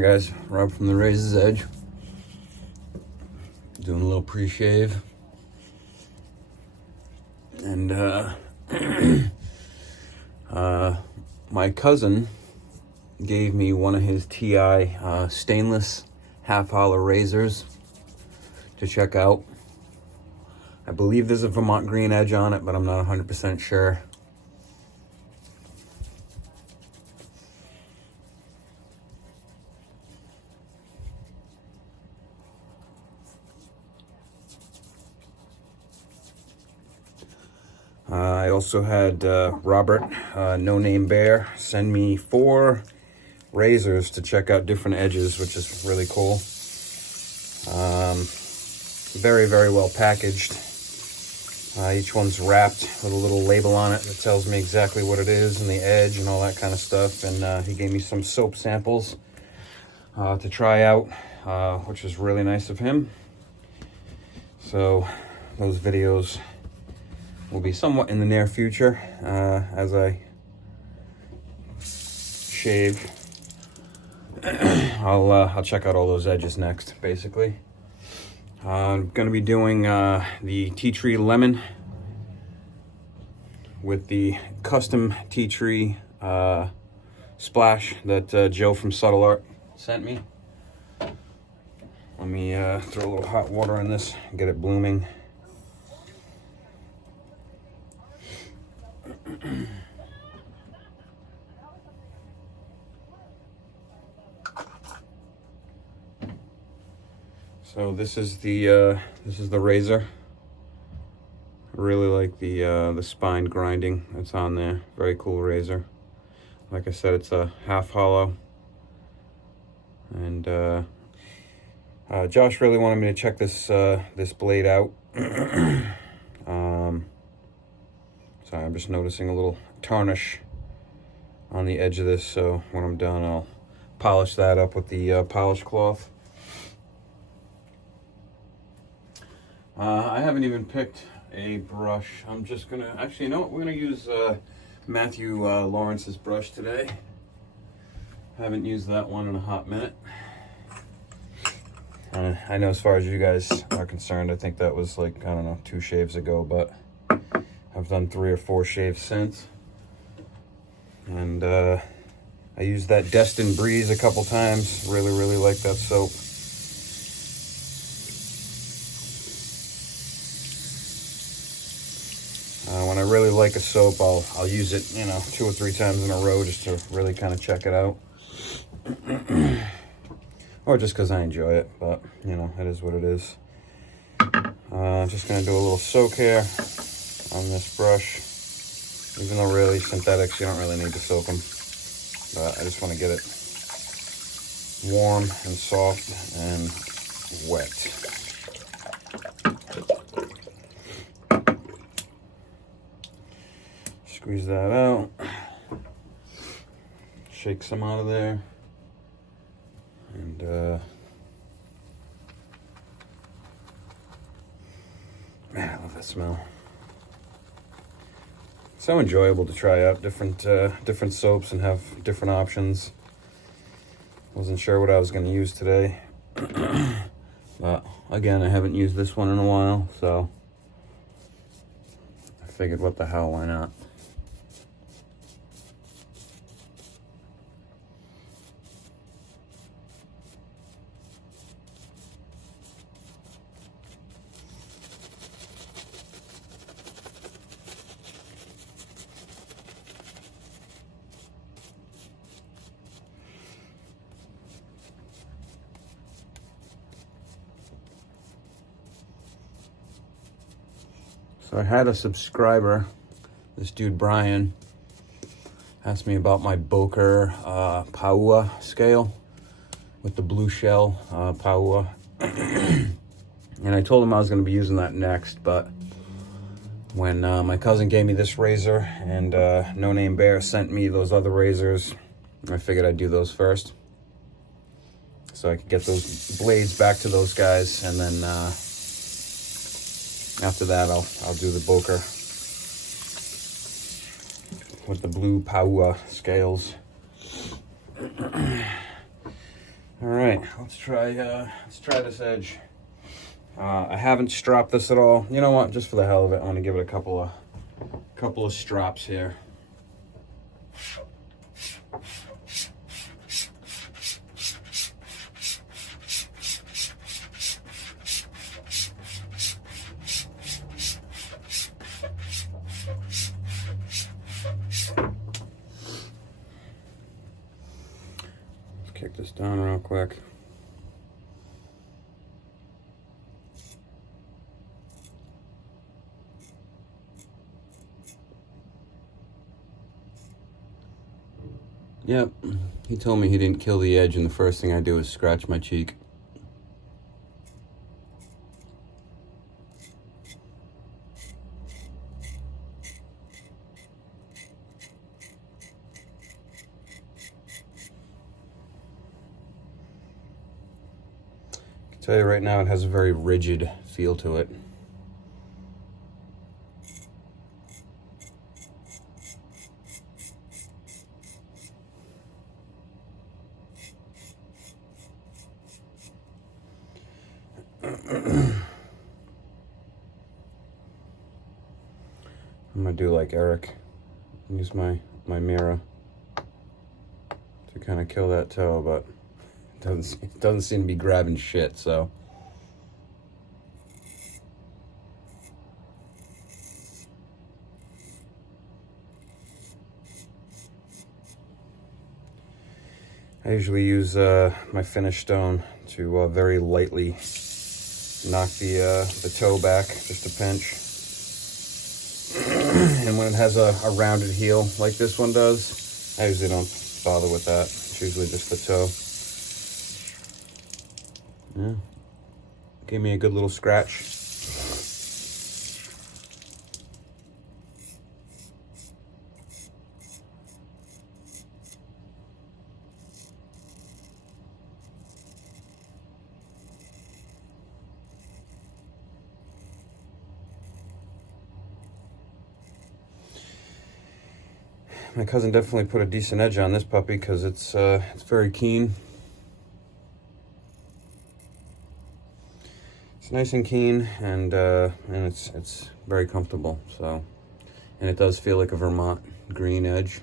Hi guys, Rob from the Razor's Edge. Doing a little pre-shave. And my cousin gave me one of his TI stainless half-hollow razors to check out. I believe there's a Vermont green edge on it, but I'm not 100% sure. I also had Robert, No Name Bear, send me 4 razors to check out different edges, which is really cool. Very, very well packaged. Each one's wrapped with a little label on it that tells me exactly what it is and the edge and all that kind of stuff. And he gave me some soap samples to try out, which is really nice of him. So those videos will be somewhat in the near future as I shave. I'll check out all those edges next, basically. I'm going to be doing the tea tree lemon with the custom tea tree splash that Joe from Subtle Art sent me. Let me throw a little hot water in this and get it blooming. So this is the razor. I really like the spine grinding that's on there. Very cool razor. Like I said, it's a half hollow. And Josh really wanted me to check this this blade out. Sorry, I'm just noticing a little tarnish on the edge of this, so when I'm done, I'll polish that up with the polish cloth. I haven't even picked a brush. I'm just gonna, actually, you know what? We're gonna use Matthew Lawrence's brush today. Haven't used that one in a hot minute. I know as far as you guys are concerned, I think that was like, I don't know, 2 shaves ago, but I've done 3 or 4 shaves since. And I used that Destin Breeze a couple times. Really, really like that soap. When I really like a soap, I'll use it, you know, 2 or 3 times in a row just to really kind of check it out. Or just because I enjoy it, but, you know, it is what it is. Just going to do a little soak here on this brush. Even though really synthetics, you don't really need to soak them. But I just want to get it warm and soft and wet. Squeeze that out. Shake some out of there. And man, I love that smell. So enjoyable to try out different soaps and have different options. Wasn't sure what I was going to use today. But again, I haven't used this one in a while, so I figured what the hell, why not? So I had a subscriber, this dude Brian, asked me about my Boker Paua scale with the blue shell Paua. And I told him I was going to be using that next, but when my cousin gave me this razor and No Name Bear sent me those other razors, I figured I'd do those first. So I could get those blades back to those guys, and then after that, I'll do the Boker with the blue Paua scales. All right, let's try this edge. I haven't stropped this at all. You know what? Just for the hell of it, I'm gonna give it a couple of strops here. Let's kick this down real quick. Yep, he told me he didn't kill the edge, and the first thing I do is scratch my cheek. I can tell you right now, it has a very rigid feel to it. I'm gonna do like Eric, use my mirror to kind of kill that toe, but it doesn't seem to be grabbing shit, so. I usually use my finish stone to very lightly knock the toe back, just a pinch. And when it has a rounded heel like this one does, I usually don't bother with that. It's usually just the toe. Yeah. Gave me a good little scratch. My cousin definitely put a decent edge on this puppy because it's very keen. It's nice and keen, and it's very comfortable. So, and it does feel like a Vermont green edge.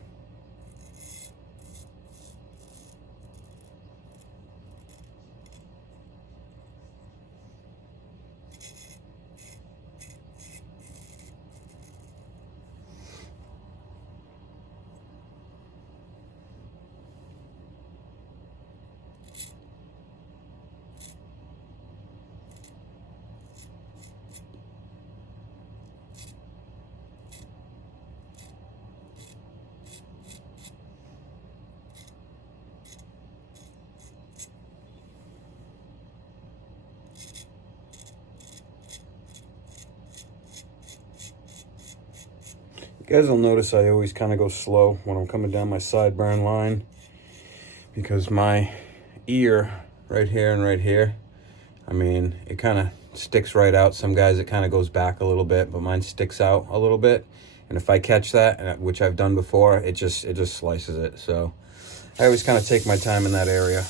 You guys will notice I always kind of go slow when I'm coming down my sideburn line, because my ear right here and right here, I mean, it kind of sticks right out. Some guys, it kind of goes back a little bit, but mine sticks out a little bit. And if I catch that, which I've done before, it just slices it. So I always kind of take my time in that area.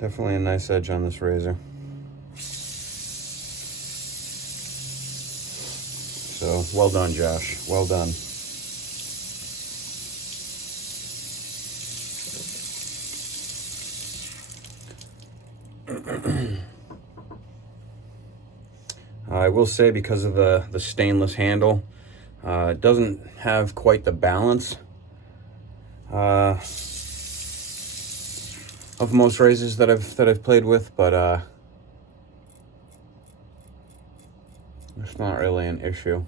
Definitely a nice edge on this razor. So, well done, Josh. Well done. I will say, because of the stainless handle, it doesn't have quite the balance of most razors that I've played with, but it's not really an issue.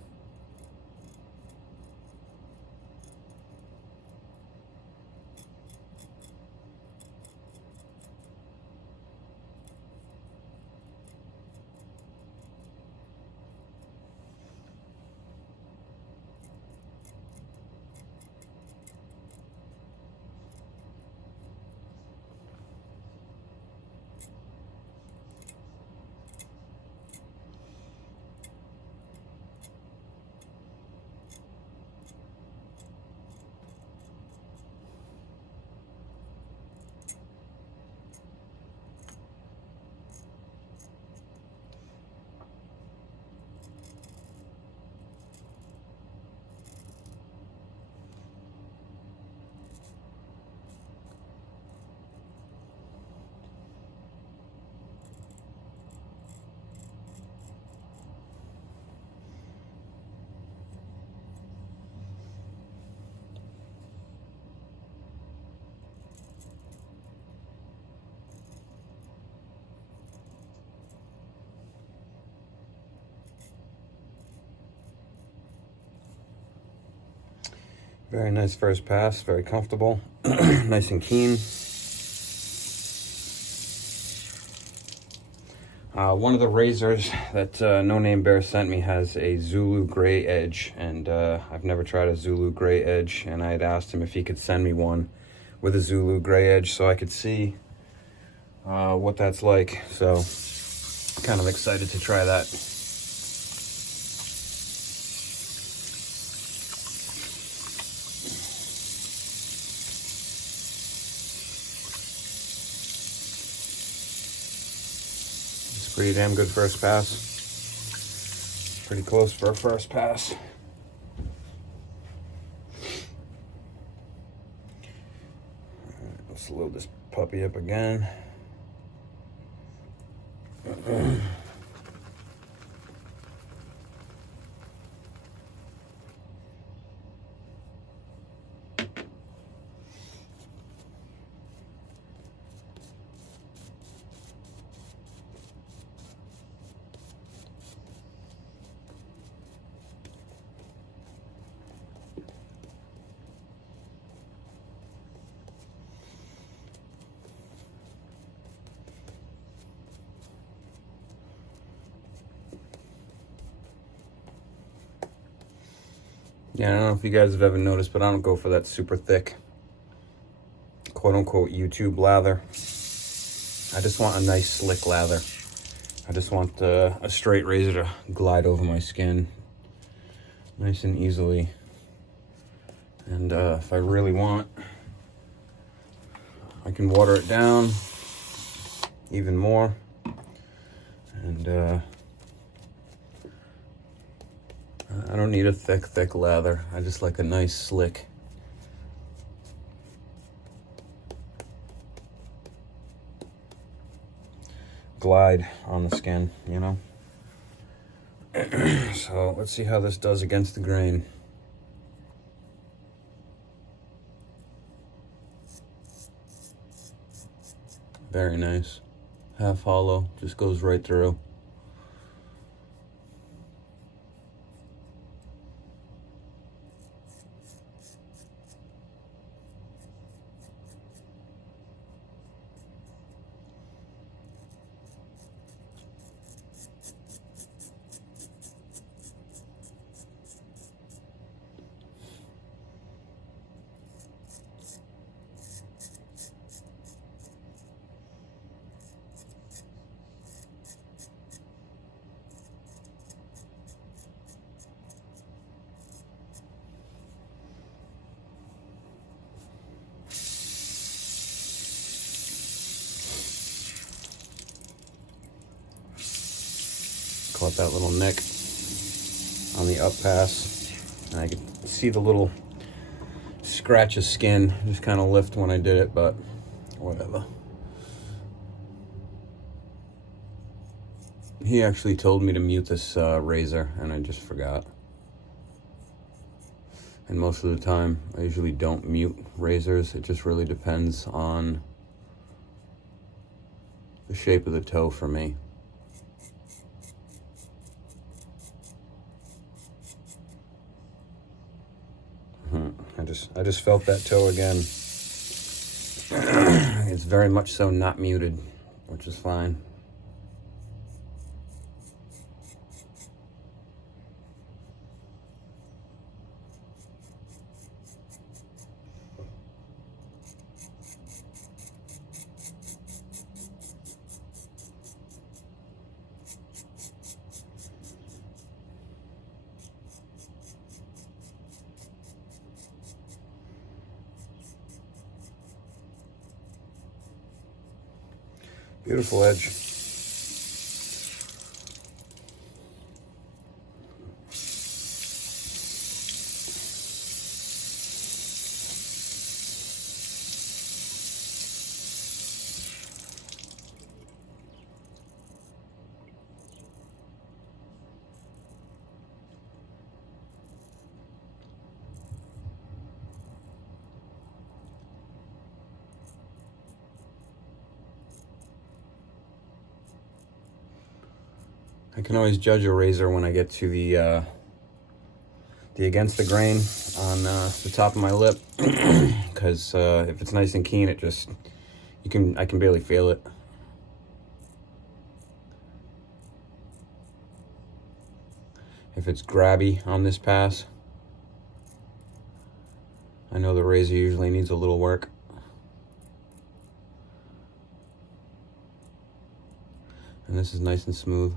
Very nice first pass, very comfortable, nice and keen. One of the razors that No Name Bear sent me has a Zulu gray edge, and I've never tried a Zulu gray edge, and I had asked him if he could send me one with a Zulu gray edge so I could see what that's like. So kind of excited to try that. It's a pretty damn good first pass. Pretty close for a first pass. Let's load this puppy up again. Yeah, I don't know if you guys have ever noticed, but I don't go for that super thick, quote-unquote, YouTube lather. I just want a nice, slick lather. I just want a straight razor to glide over my skin nice and easily. And if I really want, I can water it down even more. And I don't need a thick lather. I just like a nice, slick. Glide on the skin, you know? So let's see how this does against the grain. Very nice. Half hollow, just goes right through. Caught that little nick on the up pass, and I could see the little scratch of skin just kind of lift when I did it, but whatever. He actually told me to mute this razor, and I just forgot. And most of the time, I usually don't mute razors. It just really depends on the shape of the toe for me. I just felt that toe again. It's very much so not muted, which is fine. Beautiful edge. I can always judge a razor when I get to the the against the grain on the top of my lip, because if it's nice and keen, it just, I can barely feel it. If it's grabby on this pass, I know the razor usually needs a little work. And this is nice and smooth.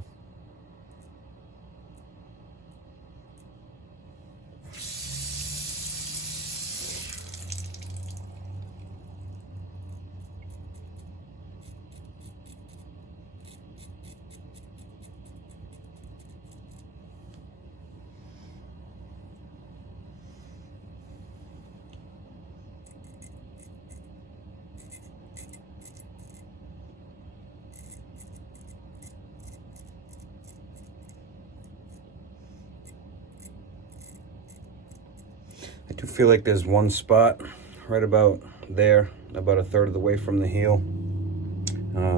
I do feel like there's one spot right about there, about a third of the way from the heel.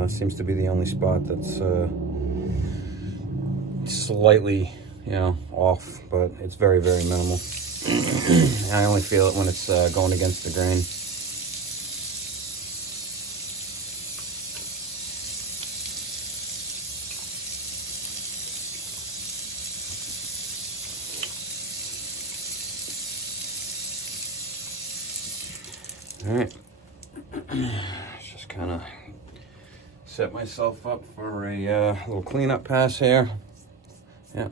Seems to be the only spot that's slightly, off, but it's very, very minimal. I only feel it when it's going against the grain. All right, just kind of set myself up for a little cleanup pass here. Yeah,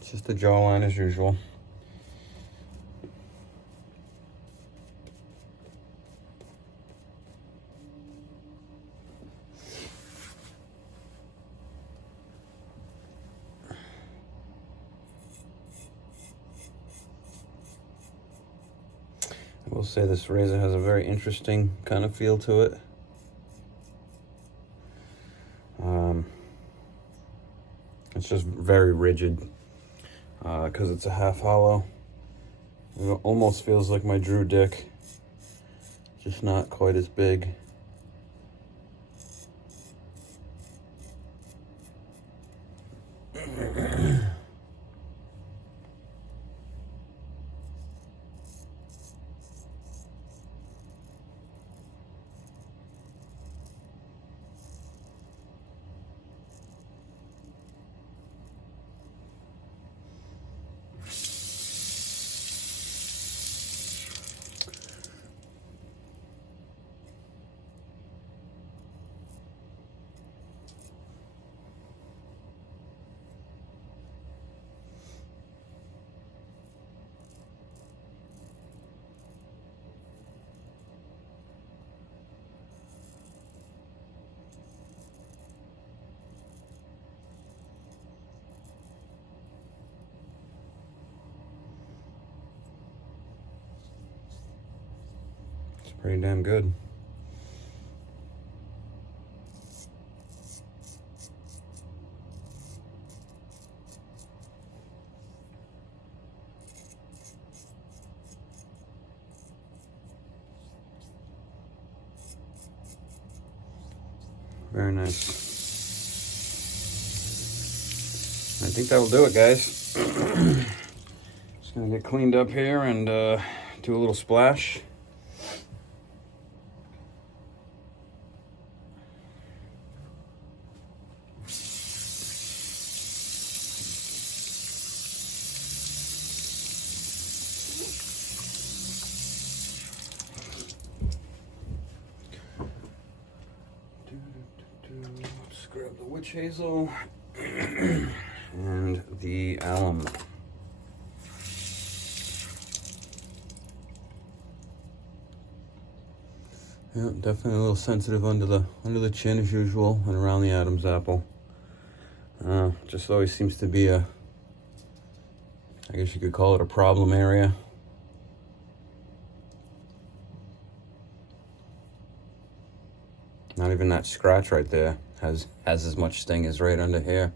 it's just the jawline as usual. I will say this razor has a very interesting kind of feel to it. It's just very rigid because it's a half hollow. It almost feels like my Drew Dick, just not quite as big. Pretty damn good. Very nice. I think that will do it, guys. Just gonna get cleaned up here and do a little splash. Let's grab the witch hazel and the alum. Yeah, definitely a little sensitive under the chin as usual and around the Adam's apple. Just always seems to be I guess you could call it a problem area. Not even that scratch right there has as much sting as right under here.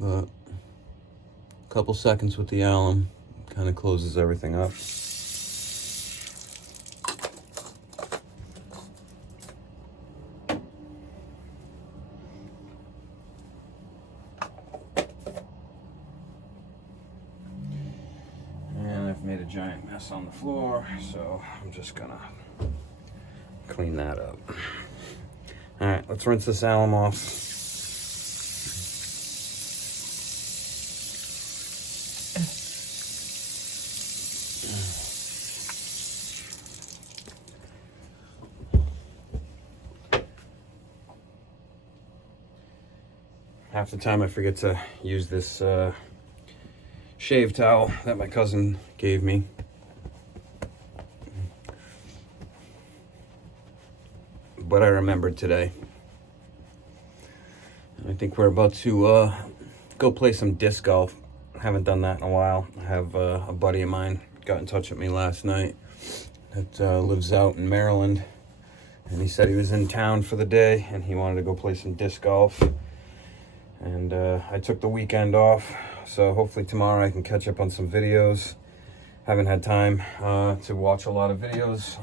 But a couple seconds with the alum kind of closes everything up. a giant mess on the floor, so I'm just gonna clean that up. All right, let's rinse this alum off. Half the time I forget to use this shave towel that my cousin gave me. But I remembered today. I think we're about to go play some disc golf. I haven't done that in a while. I have a buddy of mine got in touch with me last night that lives out in Maryland. And he said he was in town for the day and he wanted to go play some disc golf. And I took the weekend off, so hopefully tomorrow I can catch up on some videos. Haven't had time to watch a lot of videos.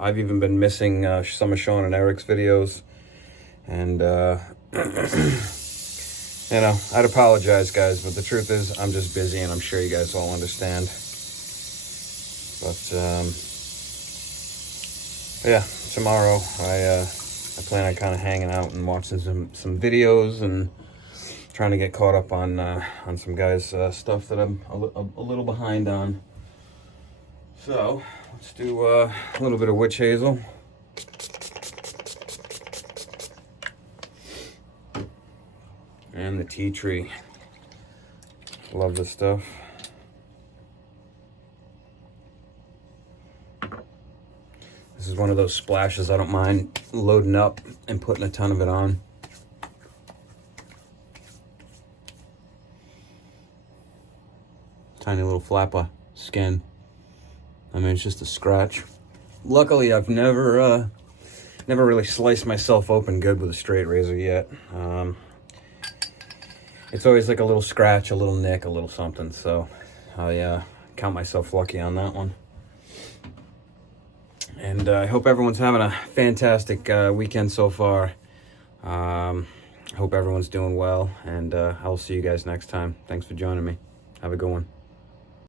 I've even been missing some of Sean and Eric's videos. And, you know, I'd apologize, guys, but the truth is I'm just busy and I'm sure you guys all understand. But, yeah, tomorrow I plan on kind of hanging out and watching some videos and trying to get caught up on some guys' stuff that I'm a little behind on. So let's do a little bit of witch hazel. And the tea tree. Love this stuff. This is one of those splashes I don't mind loading up and putting a ton of it on. Tiny little flap of skin. I mean, it's just a scratch. Luckily, I've never really sliced myself open good with a straight razor yet. It's always like a little scratch, a little nick, a little something. So I count myself lucky on that one. And I hope everyone's having a fantastic weekend so far. I hope everyone's doing well, and I'll see you guys next time. Thanks for joining me. Have a good one.